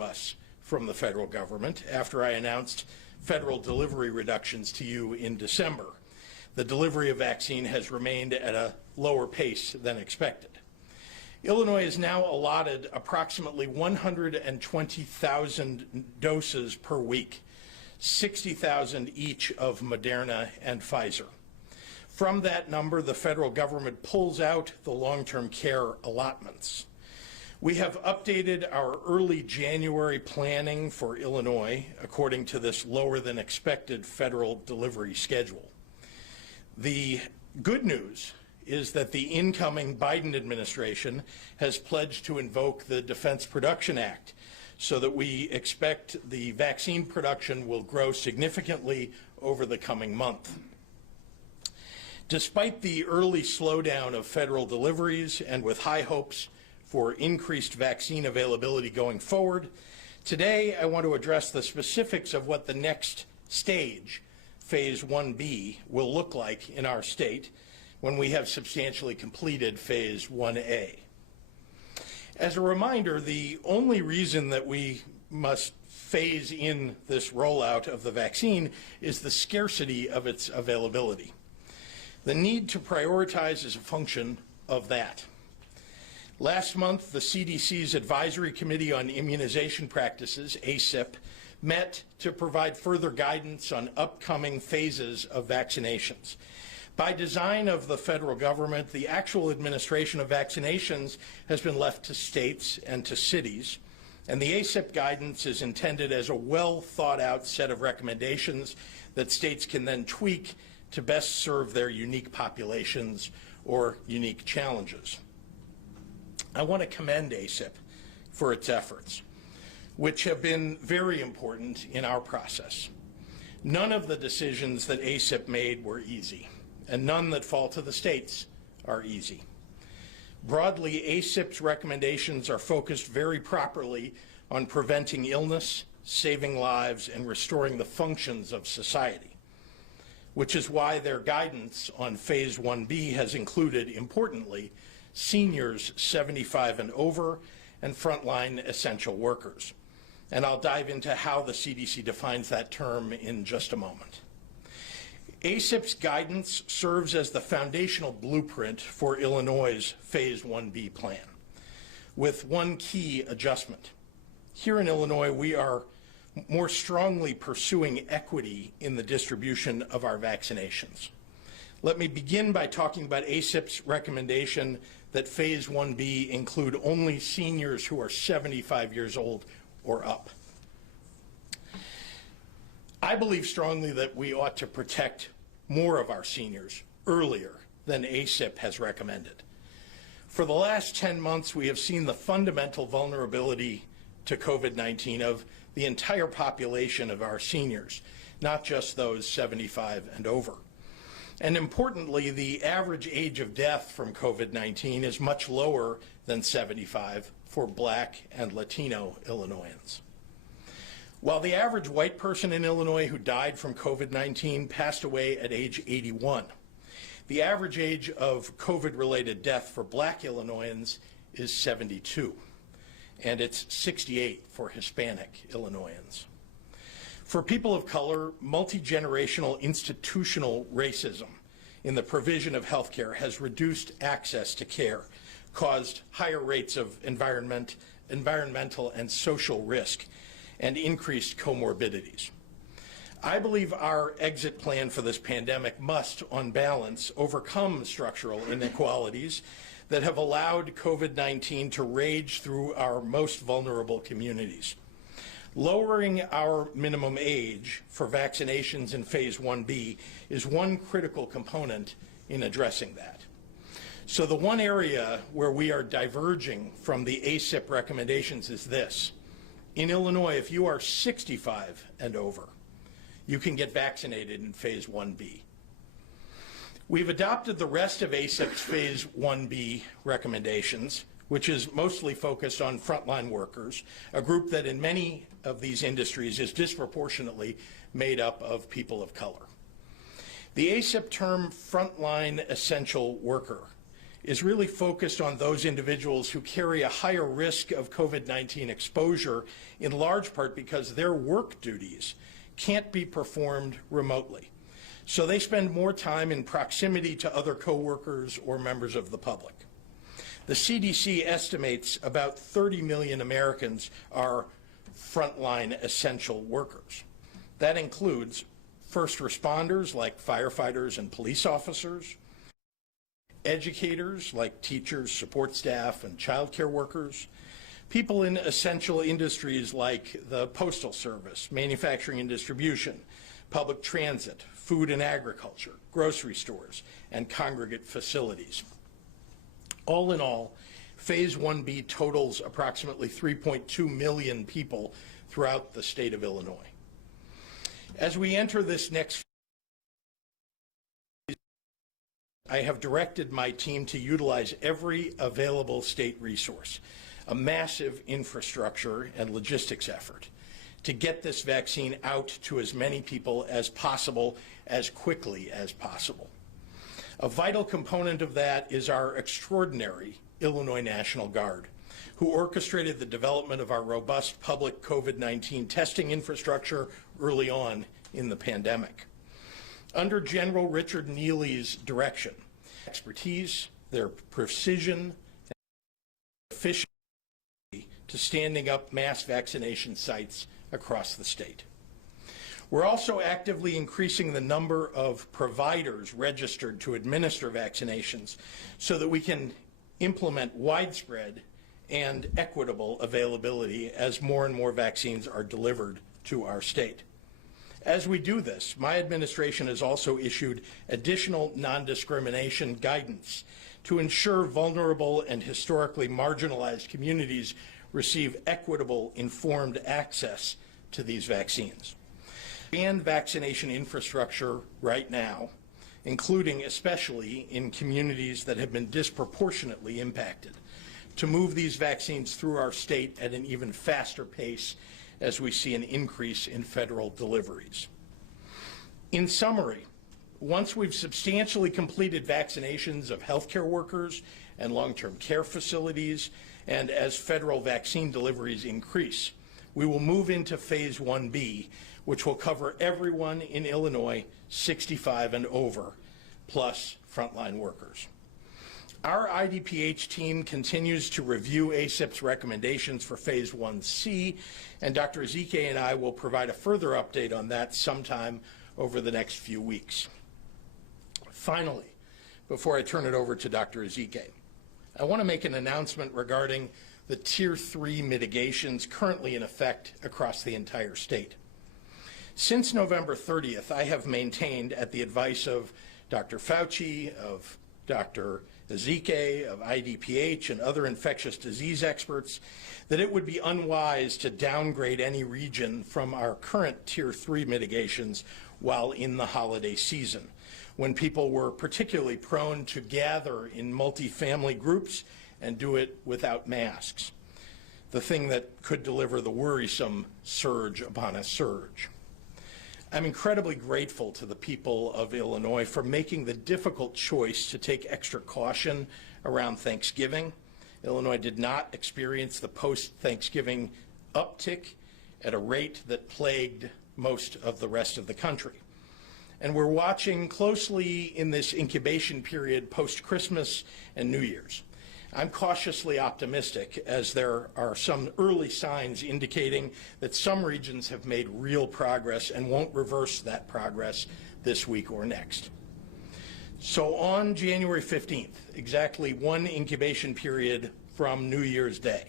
us from the federal government after I announced federal delivery reductions to you in December. The delivery of vaccine has remained at a lower pace than expected. Illinois is now allotted approximately 120,000 doses per week, 60,000 each of Moderna and Pfizer. From that number, the federal government pulls out the long-term care allotments. We have updated our early January planning for Illinois according to this lower than expected federal delivery schedule. The good news is that the incoming Biden administration has pledged to invoke the Defense Production Act so that we expect the vaccine production will grow significantly over the coming month. Despite the early slowdown of federal deliveries and with high hopes for increased vaccine availability going forward, today I want to address the specifics of what the next stage, Phase 1B, will look like in our state when we have substantially completed Phase 1A. As a reminder, the only reason that we must phase in this rollout of the vaccine is the scarcity of its availability. The need to prioritize is a function of that. Last month, the CDC's Advisory Committee on Immunization Practices, ACIP, met to provide further guidance on upcoming phases of vaccinations. By design of the federal government, the actual administration of vaccinations has been left to states and to cities, and the ACIP guidance is intended as a well-thought-out set of recommendations that states can then tweak to best serve their unique populations or unique challenges. I want to commend ACIP for its efforts, which have been very important in our process. None of the decisions that ACIP made were easy, and none that fall to the states are easy. Broadly, ACIP's recommendations are focused very properly on preventing illness, saving lives, and restoring the functions of society, which is why their guidance on Phase 1B has included, importantly, seniors 75 and over and frontline essential workers. And I'll dive into how the CDC defines that term in just a moment. ACIP's guidance serves as the foundational blueprint for Illinois' Phase 1B plan, with one key adjustment. Here in Illinois, we are more strongly pursuing equity in the distribution of our vaccinations. Let me begin by talking about ACIP's recommendation that Phase 1B include only seniors who are 75 years old or up. I believe strongly that we ought to protect more of our seniors earlier than ACIP has recommended. For the last 10 months, we have seen the fundamental vulnerability to COVID-19 of the entire population of our seniors, not just those 75 and over. And importantly, the average age of death from COVID-19 is much lower than 75 for Black and Latino Illinoisans. While the average white person in Illinois who died from COVID-19 passed away at age 81, the average age of COVID-related death for Black Illinoisans is 72, and it's 68 for Hispanic Illinoisans. For people of color, multi-generational institutional racism in the provision of health care has reduced access to care, caused higher rates of environmental and social risk, and increased comorbidities. I believe our exit plan for this pandemic must, on balance, overcome structural inequalities that have allowed COVID-19 to rage through our most vulnerable communities. Lowering our minimum age for vaccinations in Phase 1B is one critical component in addressing that. So the one area where we are diverging from the ACIP recommendations is this. In Illinois, if you are 65 and over, you can get vaccinated in Phase 1B. We've adopted the rest of ACIP's Phase 1B recommendations, which is mostly focused on frontline workers, a group that in many of these industries is disproportionately made up of people of color. The ACIP term frontline essential worker is really focused on those individuals who carry a higher risk of COVID-19 exposure, in large part because their work duties can't be performed remotely. So they spend more time in proximity to other coworkers or members of the public. The CDC estimates about 30 million Americans are frontline essential workers. That includes first responders like firefighters and police officers, educators like teachers, support staff, and child care workers, people in essential industries like the Postal Service, manufacturing and distribution, public transit, food and agriculture, grocery stores, and congregate facilities. All in all, Phase 1B totals approximately 3.2 million people throughout the state of Illinois. As we enter this next phase, I have directed my team to utilize every available state resource, a massive infrastructure and logistics effort, to get this vaccine out to as many people as possible, as quickly as possible. A vital component of that is our extraordinary Illinois National Guard, who orchestrated the development of our robust public COVID-19 testing infrastructure early on in the pandemic. Under General Richard Neely's direction, expertise, their precision, and efficiency to standing up mass vaccination sites across the state. We're also actively increasing the number of providers registered to administer vaccinations so that we can implement widespread and equitable availability as more and more vaccines are delivered to our state. As we do this, my administration has also issued additional non-discrimination guidance to ensure vulnerable and historically marginalized communities receive equitable, informed access to these vaccines. And vaccination infrastructure right now, including especially in communities that have been disproportionately impacted, to move these vaccines through our state at an even faster pace as we see an increase in federal deliveries. In summary, once we've substantially completed vaccinations of healthcare workers and long-term care facilities, and as federal vaccine deliveries increase, we will move into Phase 1B, which will cover everyone in Illinois 65 and over, plus frontline workers. Our IDPH team continues to review ACIP's recommendations for Phase 1C, and Dr. Ezike and I will provide a further update on that sometime over the next few weeks. Finally, before I turn it over to Dr. Ezike, I want to make an announcement regarding the Tier 3 mitigations currently in effect across the entire state. Since November 30th, I have maintained, at the advice of Dr. Fauci, of Dr. Ezike, of IDPH, and other infectious disease experts, that it would be unwise to downgrade any region from our current Tier 3 mitigations while in the holiday season, when people were particularly prone to gather in multifamily groups and do it without masks, the thing that could deliver the worrisome surge upon a surge. I'm incredibly grateful to the people of Illinois for making the difficult choice to take extra caution around Thanksgiving. Illinois did not experience the post-Thanksgiving uptick at a rate that plagued most of the rest of the country. And we're watching closely in this incubation period post-Christmas and New Year's. I'm cautiously optimistic, as there are some early signs indicating that some regions have made real progress and won't reverse that progress this week or next. So on January 15th, exactly one incubation period from New Year's Day,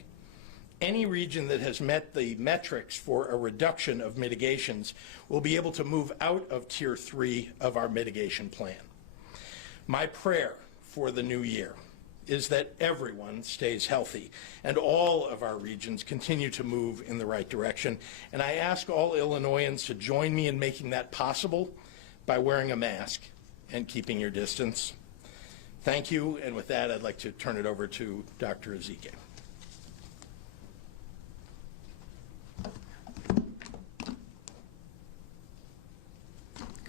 any region that has met the metrics for a reduction of mitigations will be able to move out of Tier 3 of our mitigation plan. My prayer for the new year is that everyone stays healthy and all of our regions continue to move in the right direction. And I ask all Illinoisans to join me in making that possible by wearing a mask and keeping your distance. Thank you. And with that, I'd like to turn it over to Dr. Ezike.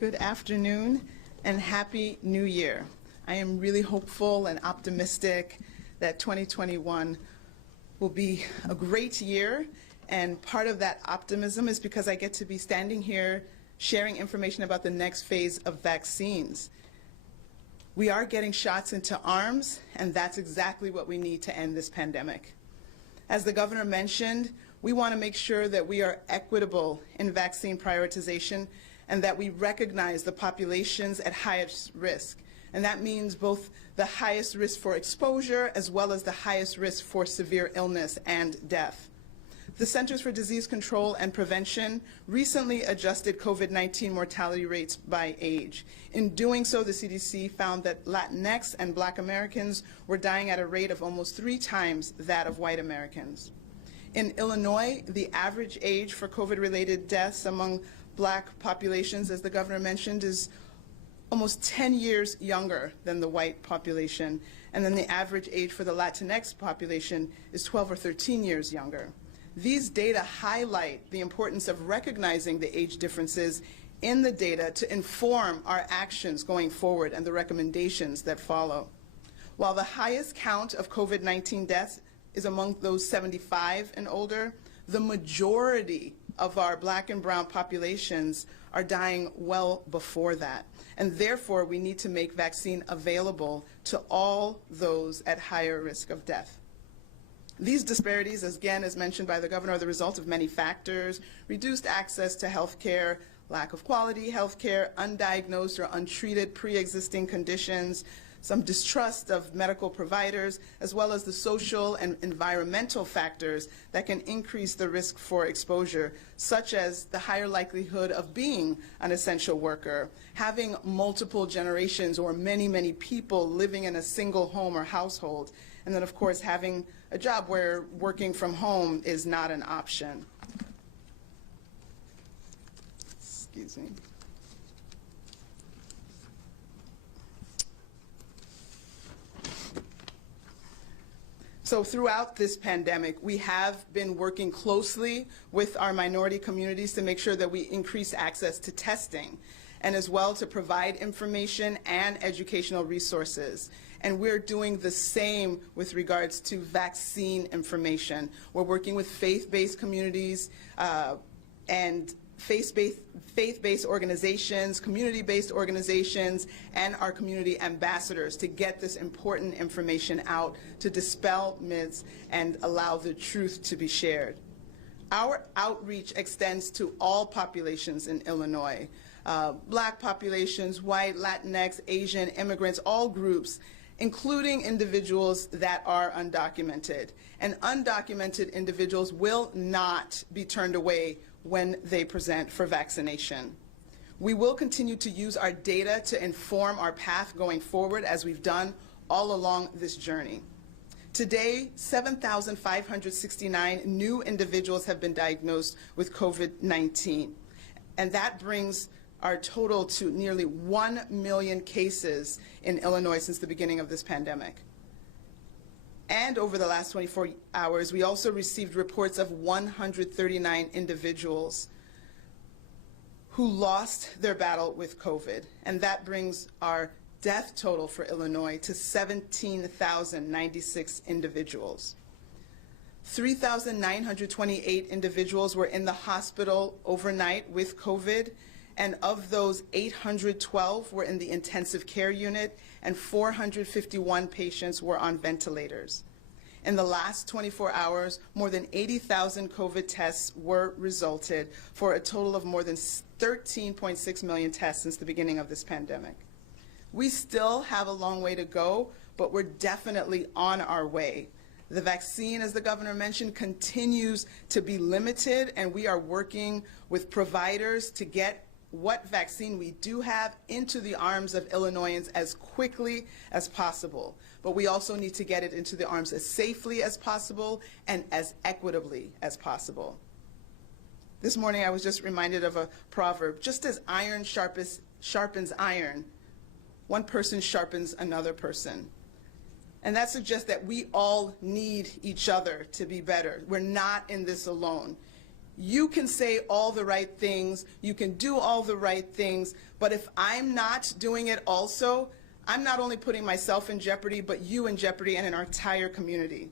Good afternoon and Happy New Year. I am really hopeful and optimistic that 2021 will be a great year, and part of that optimism is because I get to be standing here sharing information about the next phase of vaccines. We are getting shots into arms, and that's exactly what we need to end this pandemic. As the governor mentioned, we want to make sure that we are equitable in vaccine prioritization and that we recognize the populations at highest risk. And that means both the highest risk for exposure as well as the highest risk for severe illness and death. The Centers for Disease Control and Prevention recently adjusted COVID-19 mortality rates by age. In doing so, the CDC found that Latinx and Black Americans were dying at a rate of almost 3 times that of white Americans. In Illinois, the average age for COVID-related deaths among Black populations, as the governor mentioned, is almost 10 years younger than the white population. And then the average age for the Latinx population is 12 or 13 years younger. These data highlight the importance of recognizing the age differences in the data to inform our actions going forward and the recommendations that follow. While the highest count of COVID-19 deaths is among those 75 and older, the majority of our Black and brown populations are dying well before that. And therefore, we need to make vaccine available to all those at higher risk of death. These disparities, again, as mentioned by the governor, are the result of many factors: reduced access to health care, lack of quality health care, undiagnosed or untreated pre-existing conditions, some distrust of medical providers, as well as the social and environmental factors that can increase the risk for exposure, such as the higher likelihood of being an essential worker, having multiple generations or many, many people living in a single home or household, and then, of course, having a job where working from home is not an option. Excuse me. So throughout this pandemic, we have been working closely with our minority communities to make sure that we increase access to testing, and as well to provide information and educational resources. And we're doing the same with regards to vaccine information. We're working with faith-based communities and faith-based organizations, community-based organizations, and our community ambassadors to get this important information out, to dispel myths and allow the truth to be shared. Our outreach extends to all populations in Illinois, Black populations, white, Latinx, Asian, immigrants, all groups, including individuals that are undocumented. And undocumented individuals will not be turned away when they present for vaccination. We will continue to use our data to inform our path going forward, as we've done all along this journey. Today, 7,569 new individuals have been diagnosed with COVID-19, and that brings our total to nearly 1 million cases in Illinois since the beginning of this pandemic. And over the last 24 hours, we also received reports of 139 individuals who lost their battle with COVID. And that brings our death total for Illinois to 17,096 individuals. 3,928 individuals were in the hospital overnight with COVID, and of those, 812 were in the intensive care unit, and 451 patients were on ventilators. In the last 24 hours, more than 80,000 COVID tests were resulted, for a total of more than 13.6 million tests since the beginning of this pandemic. We still have a long way to go, but we're definitely on our way. The vaccine, as the governor mentioned, continues to be limited, and we are working with providers to get what vaccine we do have into the arms of Illinoisans as quickly as possible. But we also need to get it into the arms as safely as possible and as equitably as possible. This morning I was just reminded of a proverb: just as iron sharpens iron, one person sharpens another person. And that suggests that we all need each other to be better. We're not in this alone. You can say all the right things, you can do all the right things, but if I'm not doing it also, I'm not only putting myself in jeopardy, but you in jeopardy and an entire community.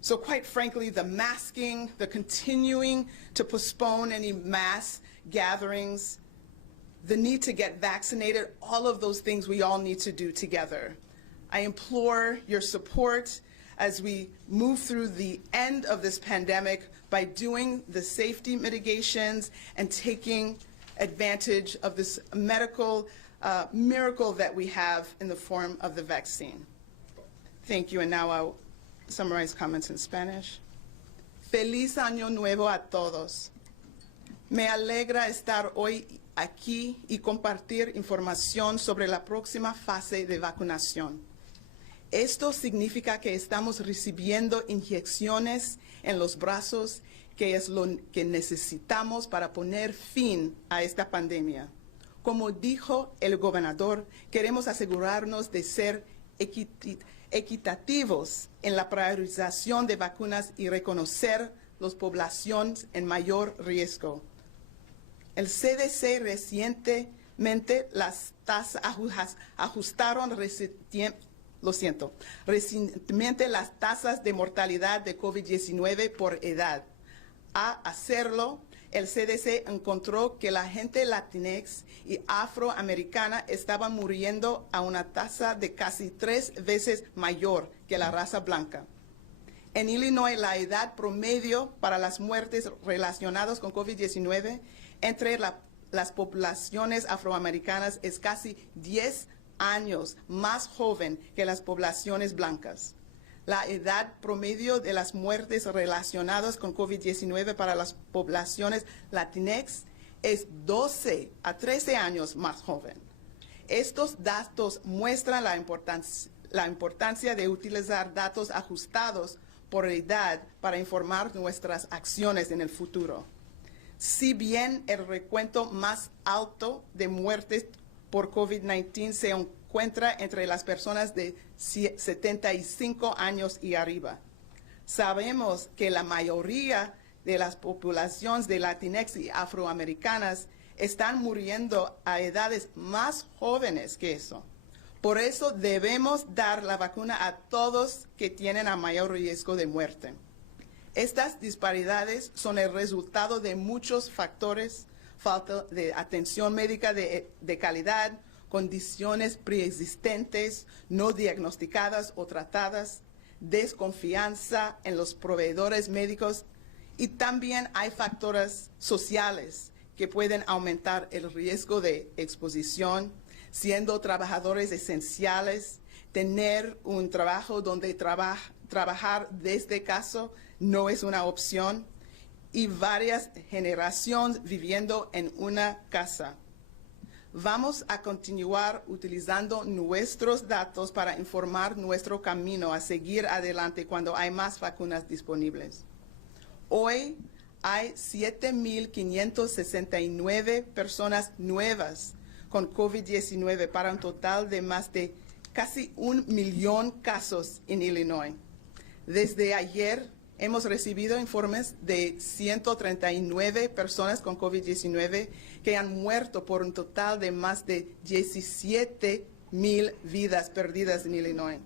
So quite frankly, the masking, the continuing to postpone any mass gatherings, the need to get vaccinated, all of those things we all need to do together. I implore your support as we move through the end of this pandemic by doing the safety mitigations and taking advantage of this medical miracle that we have in the form of the vaccine. Thank you, and now I'll summarize comments in Spanish. Feliz Año Nuevo a todos. Me alegra estar hoy aquí y compartir información sobre la próxima fase de vacunación. Esto significa que estamos recibiendo inyecciones en los brazos, que es lo que necesitamos para poner fin a esta pandemia. Como dijo el gobernador, queremos asegurarnos de ser equitativos en la priorización de vacunas y reconocer las poblaciones en mayor riesgo. El CDC recientemente ajustaron recientemente las tasas de mortalidad de COVID-19 por edad. A hacerlo, el CDC encontró que la gente latinx y afroamericana estaba muriendo a una tasa de casi 3 veces mayor que la raza blanca. En Illinois, la edad promedio para las muertes relacionadas con COVID-19 entre las poblaciones afroamericanas es casi 10 años más joven que las poblaciones blancas. La edad promedio de las muertes relacionadas con COVID-19 para las poblaciones latinx es 12 a 13 años más joven. Estos datos muestran la importancia de utilizar datos ajustados por edad para informar nuestras acciones en el futuro. Si bien el recuento más alto de muertes por COVID-19 se encuentra entre las personas de 75 años y arriba, sabemos que la mayoría de las poblaciones de Latinx y afroamericanas están muriendo a edades más jóvenes que eso. Por eso debemos dar la vacuna a todos que tienen a mayor riesgo de muerte. Estas disparidades son el resultado de muchos factores: falta de atención médica de calidad, condiciones preexistentes no diagnosticadas o tratadas, desconfianza en los proveedores médicos, y también hay factores sociales que pueden aumentar el riesgo de exposición, siendo trabajadores esenciales, tener un trabajo donde trabajar desde casa no es una opción, y varias generaciones viviendo en una casa. Vamos a continuar utilizando nuestros datos para informar nuestro camino a seguir adelante cuando hay más vacunas disponibles. Hoy hay 7,569 personas nuevas con COVID-19 para un total de más de casi 1 millón casos en Illinois. Desde ayer hemos recibido informes de 139 personas con COVID-19 que han muerto, por un total de más de 17,000 vidas perdidas en Illinois.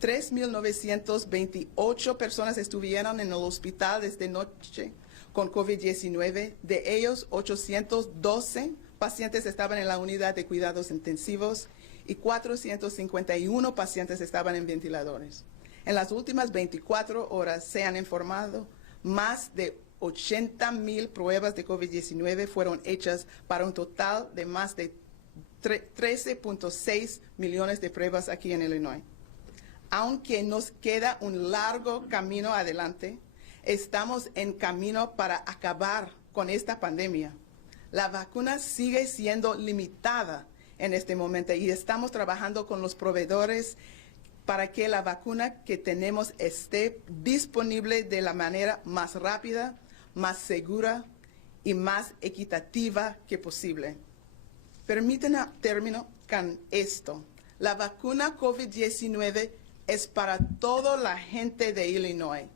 3,928 personas estuvieron en el hospital desde noche con COVID-19. De ellos, 812 pacientes estaban en la unidad de cuidados intensivos y 451 pacientes estaban en ventiladores. En las últimas 24 horas se han informado más de 80,000 pruebas de COVID-19 fueron hechas para un total de más de 13.6 millones de pruebas aquí en Illinois. Aunque nos queda un largo camino adelante, estamos en camino para acabar con esta pandemia. La vacuna sigue siendo limitada en este momento y estamos trabajando con los proveedores para que la vacuna que tenemos esté disponible de la manera más rápida, más segura y más equitativa que posible. Permítanme terminar con esto. La vacuna COVID-19 es para toda la gente de Illinois.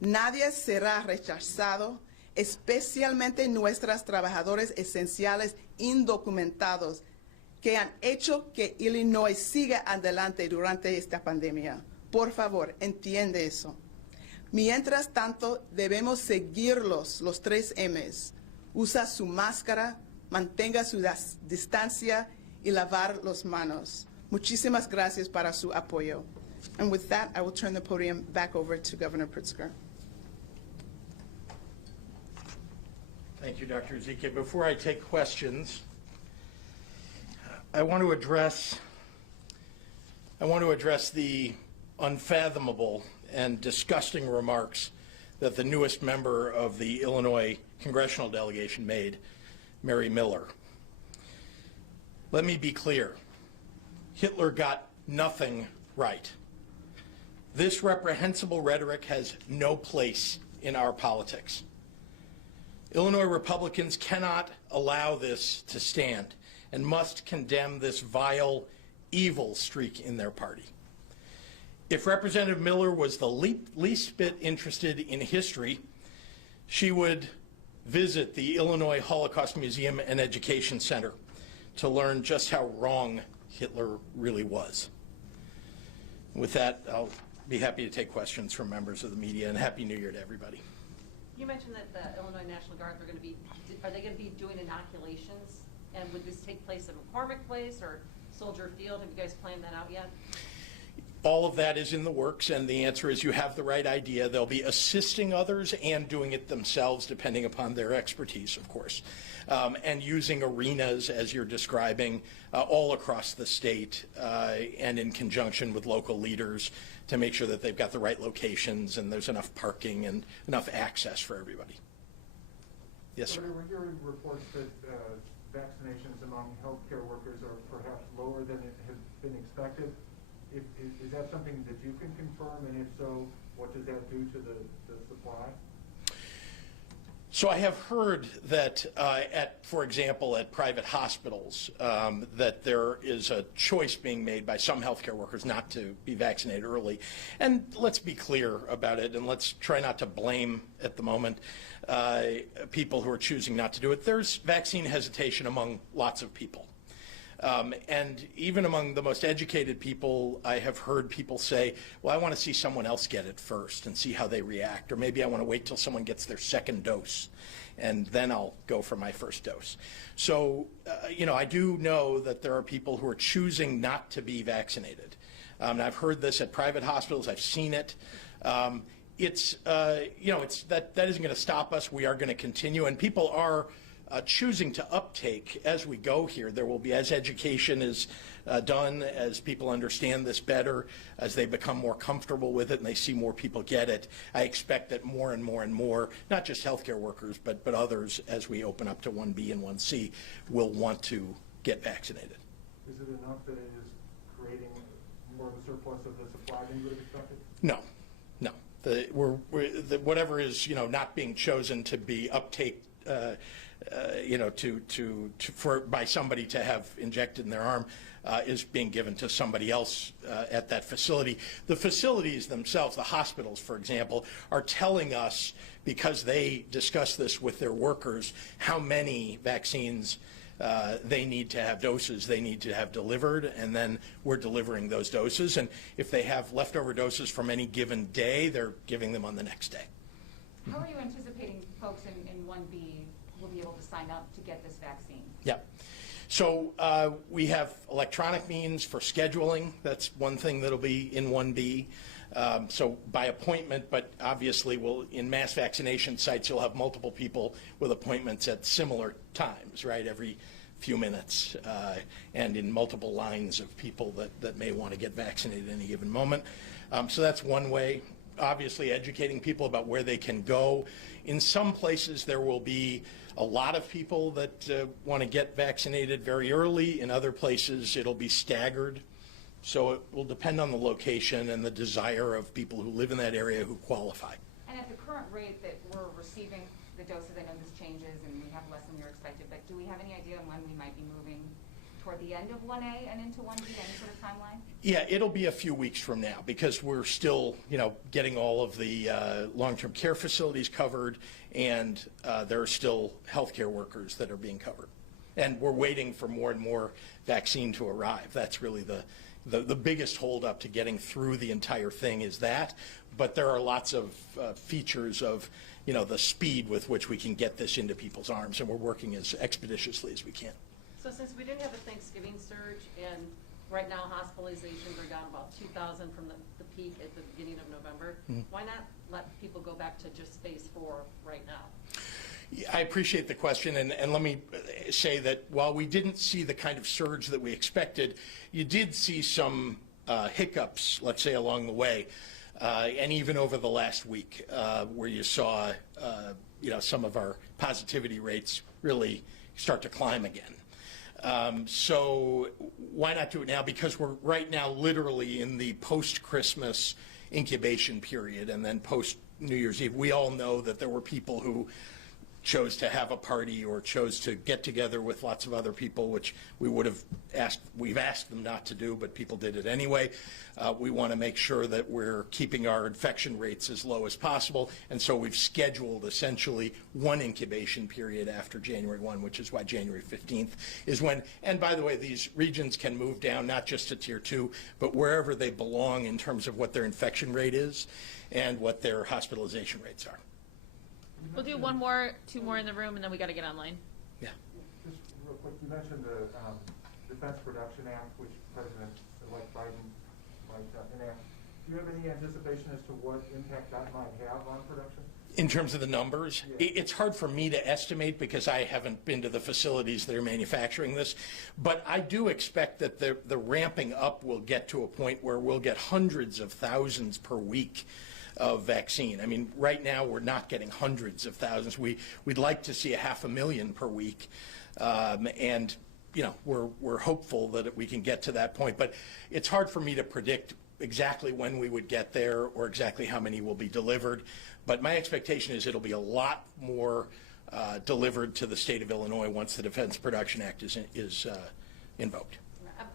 Nadie será rechazado, especialmente nuestros trabajadores esenciales indocumentados, que han hecho que Illinois siga adelante durante esta pandemia. Por favor, entiende eso. Mientras tanto, debemos seguirlos, los 3 M's. Usa su máscara, mantenga su distancia y lavar las manos. Muchísimas gracias para su apoyo. And with that, I will turn the podium back over to Governor Pritzker. Thank you, Dr. Ezike. Before I take questions, I want to address the unfathomable and disgusting remarks that the newest member of the Illinois congressional delegation made, Mary Miller. Let me be clear. Hitler got nothing right. This reprehensible rhetoric has no place in our politics. Illinois Republicans cannot allow this to stand and must condemn this vile, evil streak in their party. If Representative Miller was the least bit interested in history, she would visit the Illinois Holocaust Museum and Education Center to learn just how wrong Hitler really was. With that, I'll be happy to take questions from members of the media, and Happy New Year to everybody. You mentioned that the Illinois National Guard are they going to be doing inoculations? And would this take place at McCormick Place or Soldier Field? Have you guys planned that out yet? All of that is in the works, and the answer is you have the right idea. They'll be assisting others and doing it themselves, depending upon their expertise, of course, and using arenas, as you're describing, all across the state and in conjunction with local leaders to make sure that they've got the right locations and there's enough parking and enough access for everybody. Yes, sir. We're hearing reports that vaccinations among healthcare workers are perhaps lower than it has been expected. Is that something that you can confirm, and if so, what does that do to the supply? So I have heard that for example, at private hospitals, that there is a choice being made by some healthcare workers not to be vaccinated early. And let's be clear about it, and let's try not to blame, at the moment, people who are choosing not to do it. There's vaccine hesitation among lots of people. And even among the most educated people, I have heard people say, well, I want to see someone else get it first and see how they react. Or maybe I want to wait till someone gets their second dose, and then I'll go for my first dose. So, I do know that there are people who are choosing not to be vaccinated. And I've heard this at private hospitals. I've seen it. That isn't going to stop us. We are going to continue. And people are choosing to uptake as we go here. There will be, as education is done, as people understand this better, as they become more comfortable with it and they see more people get it, I expect that more and more and more, not just healthcare workers, but others, as we open up to 1B and 1C, will want to get vaccinated. Is it enough that it is creating more of a surplus of the supply than you would have expected? No. Whatever is, not being chosen to be uptake, by somebody to have injected in their arm is being given to somebody else at that facility. The facilities themselves, the hospitals, for example, are telling us, because they discuss this with their workers, how many vaccines they need to have doses they need to have delivered, and then we're delivering those doses. And if they have leftover doses from any given day, they're giving them on the next day. How are you anticipating folks in 1B will be able to sign up to get this vaccine? Yeah. So we have electronic means for scheduling. That's one thing that'll be in 1B. So by appointment, but obviously in mass vaccination sites, you'll have multiple people with appointments at similar times, right, every few minutes, and in multiple lines of people that may want to get vaccinated at any given moment. So that's one way. Obviously educating people about where they can go. In some places there will be a lot of people that want to get vaccinated very early. In other places it'll be staggered. So it will depend on the location and the desire of people who live in that area who qualify. And at the current rate that we're receiving the doses, I know this changes and we have less than we were expected, but do we have any idea on when we might be moving toward the end of 1A and into 1B, any sort of timeline? Yeah, it'll be a few weeks from now because we're still, getting all of the long-term care facilities covered, and there are still healthcare workers that are being covered. And we're waiting for more and more vaccine to arrive. That's really the biggest holdup to getting through the entire thing is that. But there are lots of features of, the speed with which we can get this into people's arms, and we're working as expeditiously as we can. So since we didn't have a Thanksgiving surge, and right now hospitalizations are down about 2,000 from the peak at the beginning of November, why not let people go back to just phase 4 right now? I appreciate the question, and let me say that while we didn't see the kind of surge that we expected, you did see some hiccups, let's say, along the way, and even over the last week, where you saw, some of our positivity rates really start to climb again. So why not do it now? Because we're right now literally in the post-Christmas incubation period, and then post-New Year's Eve. We all know that there were people who chose to have a party or chose to get together with lots of other people, which we've asked them not to do, but people did it anyway. We want to make sure that we're keeping our infection rates as low as possible, and so we've scheduled essentially one incubation period after January 1, which is why January 15th is when, and by the way, these regions can move down not just to Tier 2, but wherever they belong in terms of what their infection rate is and what their hospitalization rates are. We'll do two more in the room, and then we got to get online. Yeah. Just real quick, you mentioned the Defense Production Act, which President-elect Biden might enact. Do you have any anticipation as to what impact that might have on production? In terms of the numbers, yeah. It's hard for me to estimate because I haven't been to the facilities that are manufacturing this, but I do expect that the ramping up will get to a point where we'll get hundreds of thousands per week of vaccine. I mean, right now we're not getting hundreds of thousands. We'd like to see 500,000 per week, and we're hopeful that we can get to that point. But it's hard for me to predict exactly when we would get there or exactly how many will be delivered. But my expectation is it'll be a lot more delivered to the state of Illinois once the Defense Production Act is invoked.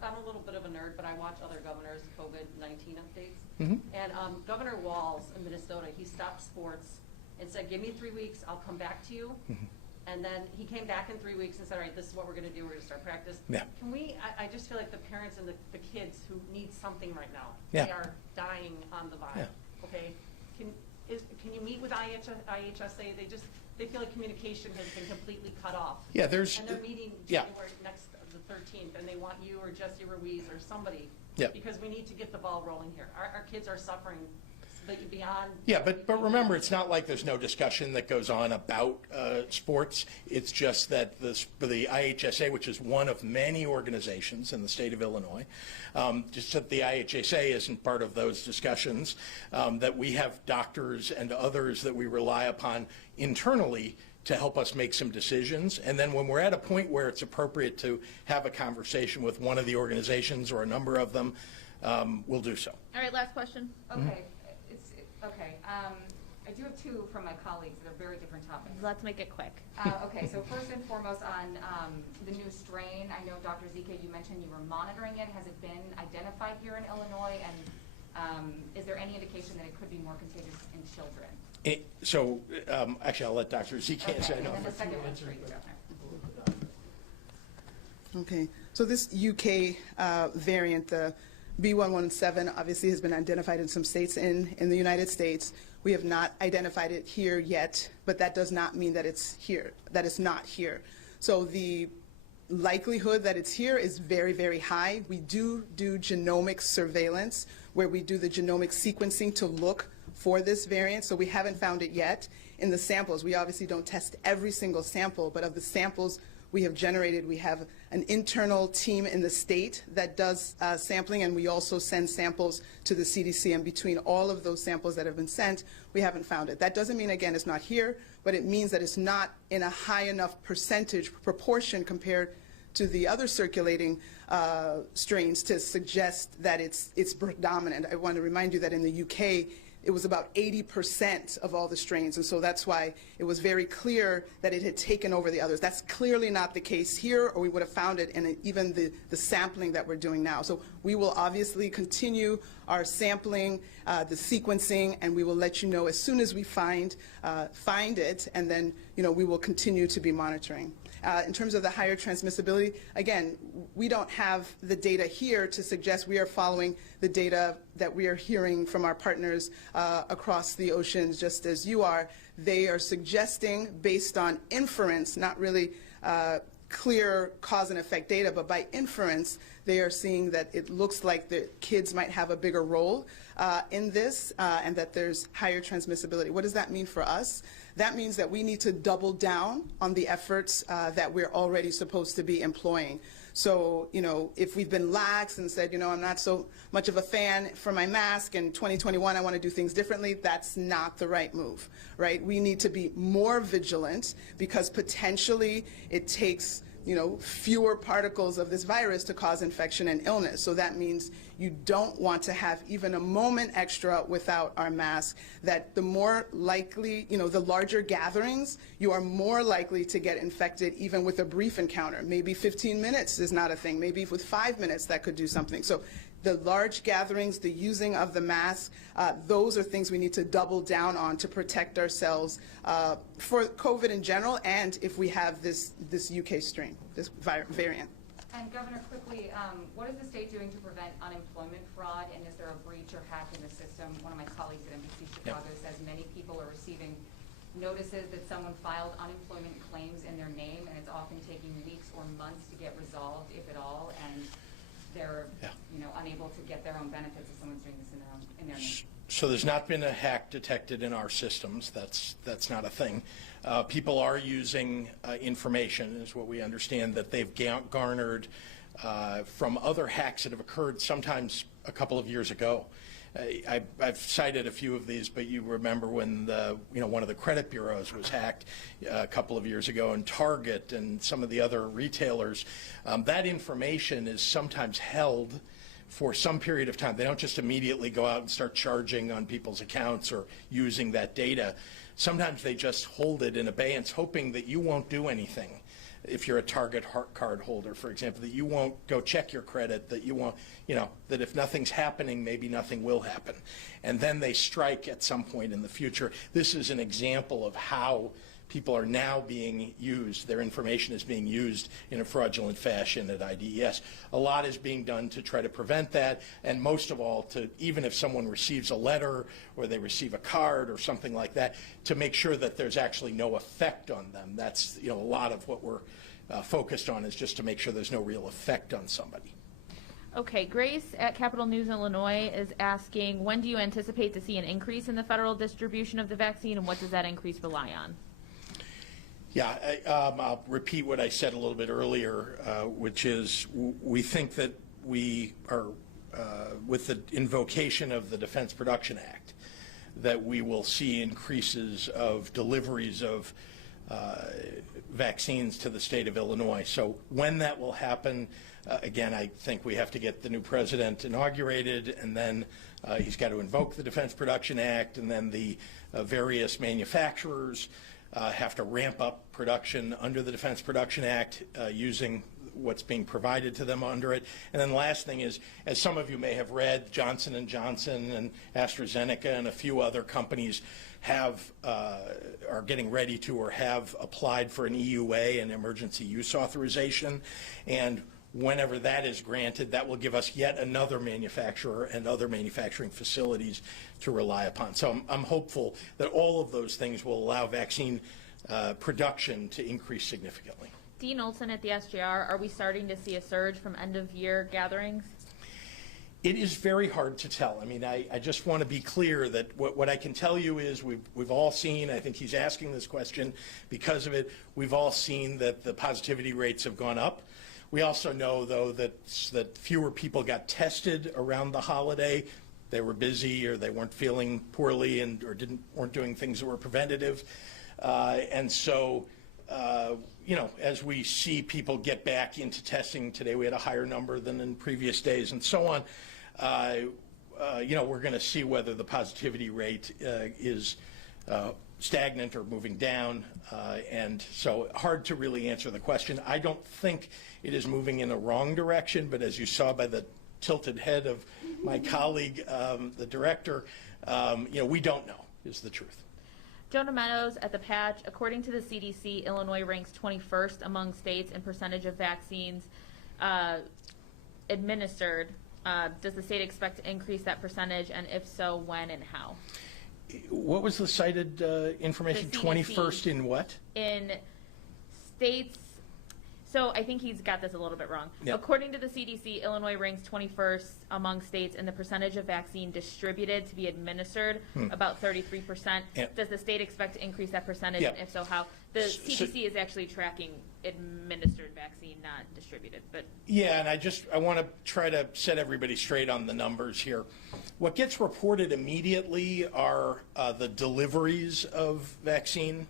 I'm a little bit of a nerd, but I watch other governors' COVID-19 updates. Mm-hmm. And Governor Walz in Minnesota, he stopped sports and said, give me 3 weeks, I'll come back to you. Mm-hmm. And then he came back in 3 weeks and said, all right, this is what we're going to do. We're going to start practice. Yeah. Can we, I just feel like the parents and the kids who need something right now, yeah. They are dying on the vine. Yeah. Okay? Can you meet with IHSA? They feel like communication has been completely cut off. Yeah, and they're meeting January the 13th, and they want you or Jesse Ruiz or somebody, because we need to get the ball rolling here. Our kids are suffering beyond. Yeah, but remember, it's not like there's no discussion that goes on about sports. It's just that the IHSA, which is one of many organizations in the state of Illinois, just that the IHSA isn't part of those discussions, that we have doctors and others that we rely upon internally to help us make some decisions. And then when we're at a point where it's appropriate to have a conversation with one of the organizations or a number of them, we'll do so. All right, last question. Okay. I do have two from my colleagues that are very different topics. Let's make it quick. Okay, so first and foremost on the new strain, I know Dr. Zika, you mentioned you were monitoring it. Has it been identified here in Illinois? And is there any indication that it could be more contagious in children? Actually, I'll let Dr. Zika answer. And then the second one's for you, Governor. Okay, so this UK variant, the B.1.1.7, obviously has been identified in some states in the United States. We have not identified it here yet, but that does not mean that it's here, that it's not here. So the likelihood that it's here is very, very high. We do genomic surveillance, where we do the genomic sequencing to look for this variant, so we haven't found it yet. In the samples, we obviously don't test every single sample, but of the samples we have generated, we have an internal team in the state that does sampling, and we also send samples to the CDC, and between all of those samples that have been sent, we haven't found it. That doesn't mean, again, it's not here, but it means that it's not in a high enough percentage proportion compared to the other circulating strains to suggest that it's predominant. I want to remind you that in the UK, it was about 80% of all the strains, and so that's why it was very clear that it had taken over the others. That's clearly not the case here, or we would have found it in even the sampling that we're doing now. So we will obviously continue our sampling, the sequencing, and we will let you know as soon as we find it, and then we will continue to be monitoring. In terms of the higher transmissibility, again, we don't have the data here to suggest we are following the data that we are hearing from our partners across the oceans, just as you are. They are suggesting, based on inference, not really clear cause and effect data, but by inference, they are seeing that it looks like the kids might have a bigger role in this, and that there's higher transmissibility. What does that mean for us? That means that we need to double down on the efforts that we're already supposed to be employing. So, if we've been lax and said, I'm not so much of a fan for my mask, and 2021 I want to do things differently, that's not the right move, right? We need to be more vigilant, because potentially it takes fewer particles of this virus to cause infection and illness. So that means you don't want to have even a moment extra without our mask. That the more likely, the larger gatherings, you are more likely to get infected even with a brief encounter. Maybe 15 minutes is not a thing. Maybe with 5 minutes that could do something. So the large gatherings, the using of the mask, those are things we need to double down on to protect ourselves for COVID in general, and if we have this UK strain, this variant. And Governor, quickly, what is the state doing to prevent unemployment fraud, and is there a breach or hack in the system? One of my colleagues at NBC Chicago says many people are receiving notices that someone filed unemployment claims in their name, and it's often taking weeks or months to get resolved, if at all, and they're unable to get their own benefits if someone's doing this in their name. So there's not been a hack detected in our systems. That's not a thing. People are using information, is what we understand, that they've garnered from other hacks that have occurred sometimes a couple of years ago. I've cited a few of these, but you remember when one of the credit bureaus was hacked a couple of years ago, and Target and some of the other retailers. That information is sometimes held for some period of time. They don't just immediately go out and start charging on people's accounts or using that data. Sometimes they just hold it in abeyance, hoping that you won't do anything. If you're a Target card holder, for example, that you won't go check your credit, that you won't, that if nothing's happening, maybe nothing will happen. And then they strike at some point in the future. This is an example of how people are now being used. Their information is being used in a fraudulent fashion at IDES. A lot is being done to try to prevent that, and most of all, to even if someone receives a letter or they receive a card or something like that, to make sure that there's actually no effect on them. That's a lot of what we're focused on, is just to make sure there's no real effect on somebody. Okay, Grace at Capital News Illinois is asking, when do you anticipate to see an increase in the federal distribution of the vaccine, and what does that increase rely on? Yeah, I'll repeat what I said a little bit earlier, which is we think that we are, with the invocation of the Defense Production Act, that we will see increases of deliveries of vaccines to the state of Illinois. So when that will happen, again, I think we have to get the new president inaugurated, and then he's got to invoke the Defense Production Act, and then the various manufacturers have to ramp up production under the Defense Production Act using what's being provided to them under it. And then the last thing is, as some of you may have read, Johnson & Johnson and AstraZeneca and a few other companies are getting ready to or have applied for an EUA, an emergency use authorization. And whenever that is granted, that will give us yet another manufacturer and other manufacturing facilities to rely upon. So I'm hopeful that all of those things will allow vaccine production to increase significantly. Dean Olson at the SJR, are we starting to see a surge from end-of-year gatherings? It is very hard to tell. I mean, I just want to be clear that what I can tell you is we've all seen, I think he's asking this question because of it, we've all seen that the positivity rates have gone up. We also know, though, that fewer people got tested around the holiday. They were busy, or they weren't feeling poorly, or weren't doing things that were preventative. And so, as we see people get back into testing today, we had a higher number than in previous days, and so on. We're going to see whether the positivity rate is stagnant or moving down, and so hard to really answer the question. I don't think it is moving in the wrong direction, but as you saw by the tilted head of my colleague, the director, we don't know is the truth. Jonah Meadows at the Patch. According to the CDC, Illinois ranks 21st among states in percentage of vaccines administered. Does the state expect to increase that percentage, and if so, when and how? What was the cited information? The 21st in what? In states. So I think he's got this a little bit wrong. Yep. According to the CDC, Illinois ranks 21st among states in the percentage of vaccine distributed to be administered, about 33%. Yep. Does the state expect to increase that percentage, Yep. and if so, how? The CDC is actually tracking administered vaccine, not distributed. But Yeah, and I want to try to set everybody straight on the numbers here. What gets reported immediately are the deliveries of vaccine.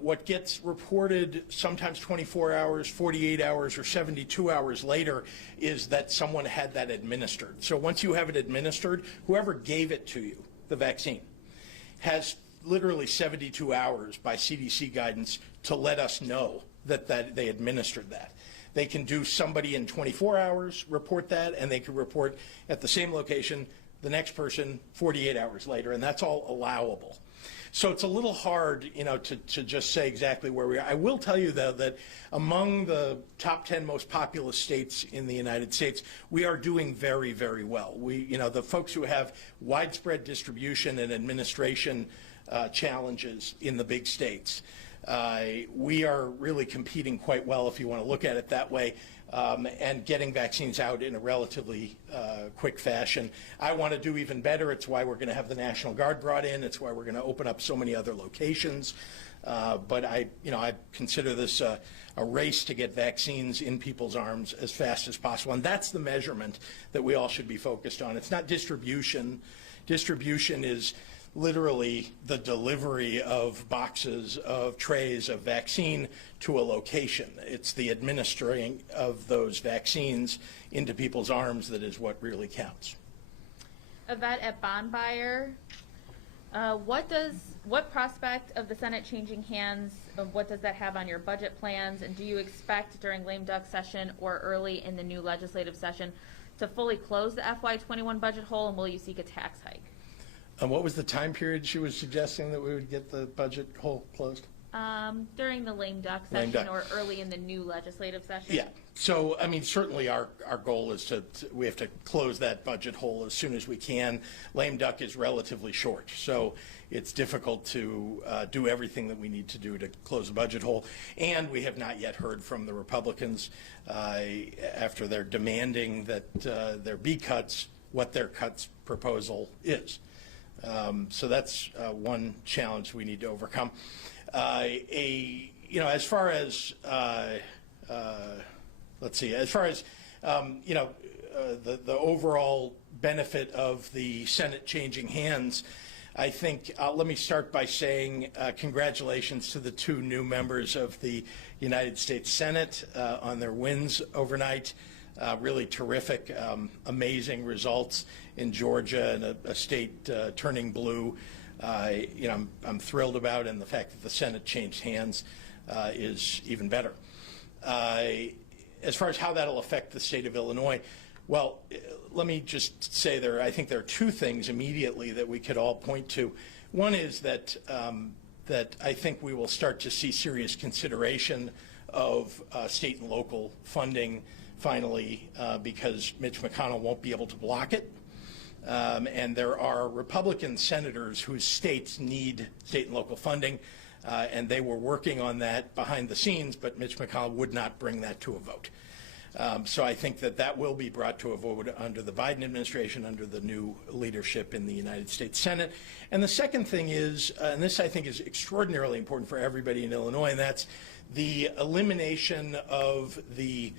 What gets reported sometimes 24 hours, 48 hours, or 72 hours later is that someone had that administered. So once you have it administered, whoever gave it to you, the vaccine, has literally 72 hours by CDC guidance to let us know that they administered that. They can do somebody in 24 hours, report that, and they can report at the same location the next person 48 hours later, and that's all allowable. So it's a little hard, to just say exactly where we are. I will tell you, though, that among the top 10 most populous states in the United States, we are doing very, very well. The folks who have widespread distribution and administration challenges in the big states, we are really competing quite well, if you want to look at it that way, and getting vaccines out in a relatively quick fashion. I want to do even better. It's why we're going to have the National Guard brought in. It's why we're going to open up so many other locations. But I consider this a race to get vaccines in people's arms as fast as possible. And that's the measurement that we all should be focused on. It's not distribution. Distribution is literally the delivery of boxes, of trays of vaccine to a location. It's the administering of those vaccines into people's arms that is what really counts. Yvette at Bonbuyer. What prospect of the Senate changing hands, what does that have on your budget plans, and do you expect during lame duck session or early in the new legislative session to fully close the FY21 budget hole, and will you seek a tax hike? And what was the time period she was suggesting that we would get the budget hole closed? During the lame duck session or early in the new legislative session? Yeah. So, certainly our goal is we have to close that budget hole as soon as we can. Lame duck is relatively short, so it's difficult to do everything that we need to do to close the budget hole. And we have not yet heard from the Republicans after they're demanding that there be cuts, what their cuts proposal is. So that's one challenge we need to overcome. As far as the overall benefit of the Senate changing hands, I think let me start by saying congratulations to the two new members of the United States Senate on their wins overnight. Really terrific, amazing results in Georgia and a state turning blue. I'm thrilled about it, and the fact that the Senate changed hands is even better. As far as how that'll affect the state of Illinois, well, let me just say I think there are two things immediately that we could all point to. One is that I think we will start to see serious consideration of state and local funding finally, because Mitch McConnell won't be able to block it. And there are Republican senators whose states need state and local funding, and they were working on that behind the scenes, but Mitch McConnell would not bring that to a vote. So I think that will be brought to a vote under the Biden administration, under the new leadership in the United States Senate. And the second thing is, and this I think is extraordinarily important for everybody in Illinois, and that's the elimination of the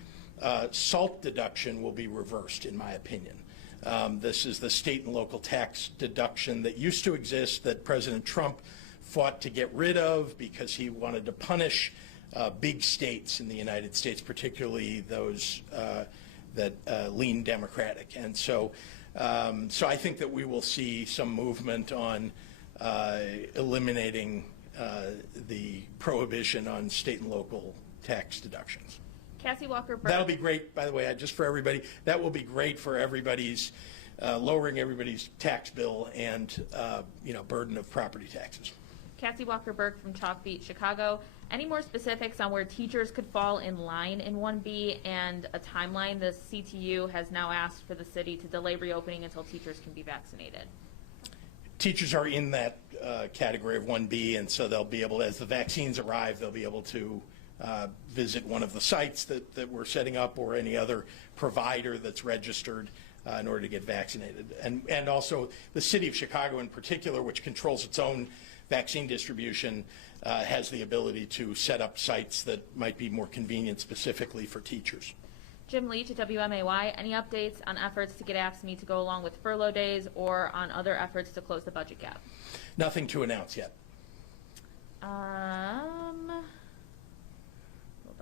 SALT deduction will be reversed, in my opinion. This is the state and local tax deduction that used to exist that President Trump fought to get rid of because he wanted to punish big states in the United States, particularly those that lean Democratic. And so I think that we will see some movement on eliminating the prohibition on state and local tax deductions. Cassie Walker-Burke. That'll be great, by the way, just for everybody. That will be great for everybody's, lowering everybody's tax bill and, burden of property taxes. Cassie Walker-Burke from Chalk Beat, Chicago. Any more specifics on where teachers could fall in line in 1B and a timeline? The CTU has now asked for the city to delay reopening until teachers can be vaccinated. Teachers are in that category of 1B, and so they'll be able, as the vaccines arrive, they'll be able to visit one of the sites that we're setting up or any other provider that's registered in order to get vaccinated. And also the city of Chicago in particular, which controls its own vaccine distribution, has the ability to set up sites that might be more convenient specifically for teachers. Jim Leach at WMAY. Any updates on efforts to get AFSCME to go along with furlough days or on other efforts to close the budget gap? Nothing to announce yet. Hold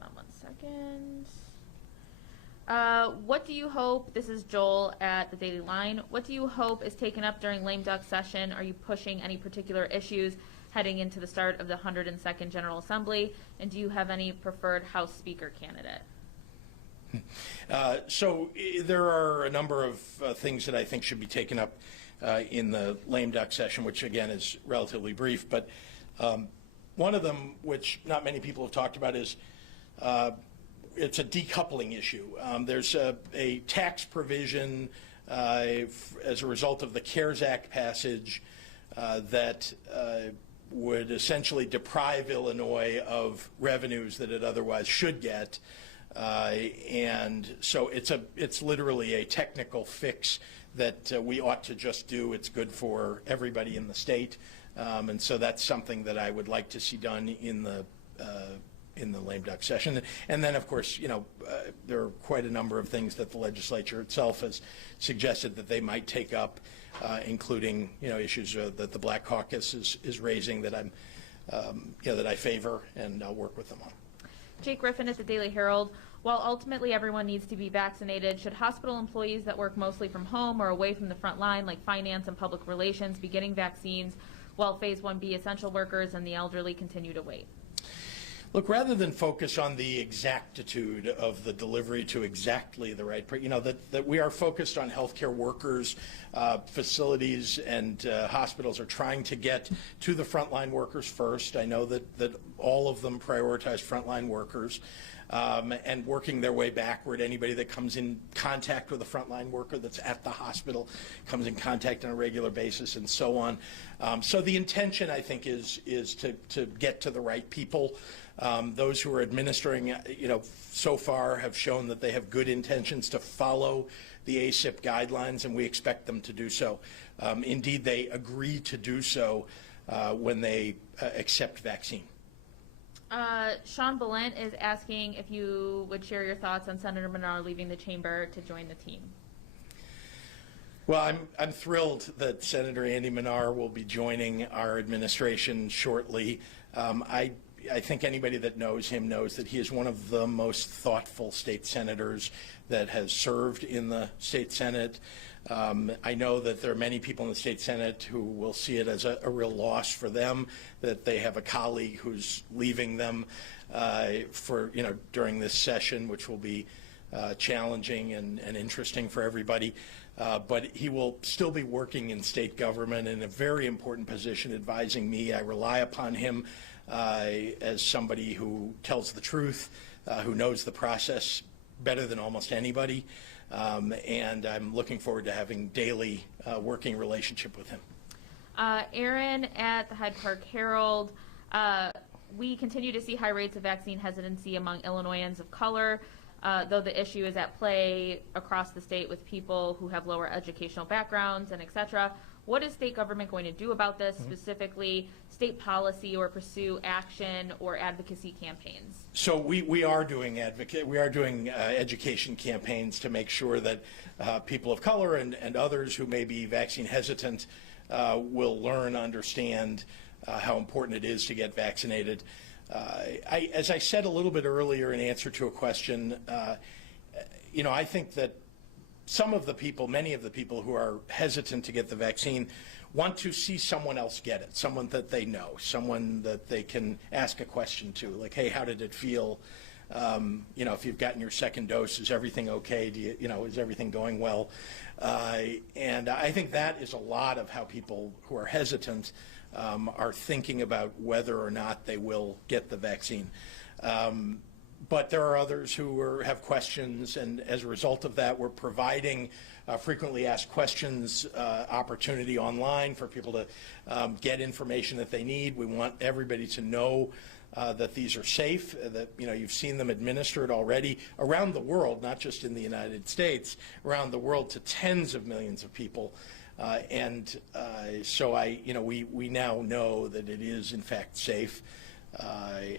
on one second. What do you hope, this is Joel at the Daily Line, what do you hope is taken up during lame duck session? Are you pushing any particular issues heading into the start of the 102nd General Assembly? And do you have any preferred House Speaker candidate? So there are a number of things that I think should be taken up in the lame duck session, which again is relatively brief. But one of them, which not many people have talked about, is it's a decoupling issue. There's a tax provision as a result of the CARES Act passage that would essentially deprive Illinois of revenues that it otherwise should get. And so it's literally a technical fix that we ought to just do. It's good for everybody in the state. And so that's something that I would like to see done in the lame duck session. And then, of course, there are quite a number of things that the legislature itself has suggested that they might take up, including, issues that the Black Caucus is raising that I'm, that I favor, and I'll work with them on. Jake Griffin at the Daily Herald. While ultimately everyone needs to be vaccinated, should hospital employees that work mostly from home or away from the front line, like finance and public relations, be getting vaccines while Phase 1B essential workers and the elderly continue to wait? Look, rather than focus on the exactitude of the delivery to exactly the right, that we are focused on healthcare workers, facilities and hospitals are trying to get to the frontline workers first. I know that all of them prioritize frontline workers. And working their way backward. Anybody that comes in contact with a frontline worker that's at the hospital comes in contact on a regular basis, and so on. So the intention, I think, is to get to the right people. Those who are administering, so far have shown that they have good intentions to follow the ACIP guidelines, and we expect them to do so. Indeed, they agree to do so when they accept vaccine. Sean Balint is asking if you would share your thoughts on Senator Menard leaving the chamber to join the team. Well, I'm thrilled that Senator Andy Menard will be joining our administration shortly. I think anybody that knows him knows that he is one of the most thoughtful state senators that has served in the state Senate. I know that there are many people in the state Senate who will see it as a real loss for them that they have a colleague who's leaving them during this session, which will be challenging and interesting for everybody. But he will still be working in state government in a very important position, advising me. I rely upon him as somebody who tells the truth, who knows the process better than almost anybody. And I'm looking forward to having daily working relationship with him. Aaron at the Hyde Park Herald. We continue to see high rates of vaccine hesitancy among Illinoisans of color, though the issue is at play across the state with people who have lower educational backgrounds and et cetera. What is state government going to do about this, specifically state policy, or pursue action or advocacy campaigns? So we are doing education campaigns to make sure that people of color and others who may be vaccine hesitant will learn, understand how important it is to get vaccinated. As I said a little bit earlier in answer to a question, I think that many of the people who are hesitant to get the vaccine want to see someone else get it, someone that they know, someone that they can ask a question to, like, hey, how did it feel? If you've gotten your second dose, is everything okay? Is everything going well? And I think that is a lot of how people who are hesitant are thinking about whether or not they will get the vaccine. But there are others who have questions, and as a result of that, we're providing frequently asked questions opportunity online for people to get information that they need. We want everybody to know that these are safe, that you've seen them administered already around the world, not just in the United States, around the world to tens of millions of people. So we now know that it is in fact safe.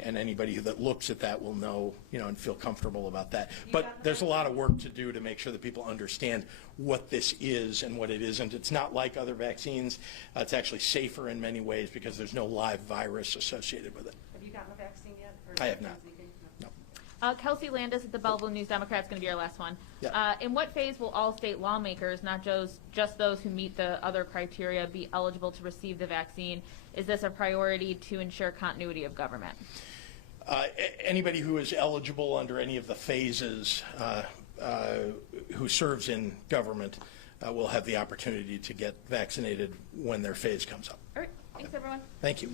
And anybody that looks at that will know, and feel comfortable about that. But there's a lot of work to do to make sure that people understand what this is and what it isn't. It's not like other vaccines. It's actually safer in many ways because there's no live virus associated with it. Have you gotten the vaccine yet? I have not. No. Kelsey Landis at the Belleville News Democrat is going to be our last one. Yeah. In what phase will all state lawmakers, not just those who meet the other criteria, be eligible to receive the vaccine? Is this a priority to ensure continuity of government? Anybody who is eligible under any of the phases who serves in government will have the opportunity to get vaccinated when their phase comes up. All right. Thanks, everyone. Thank you.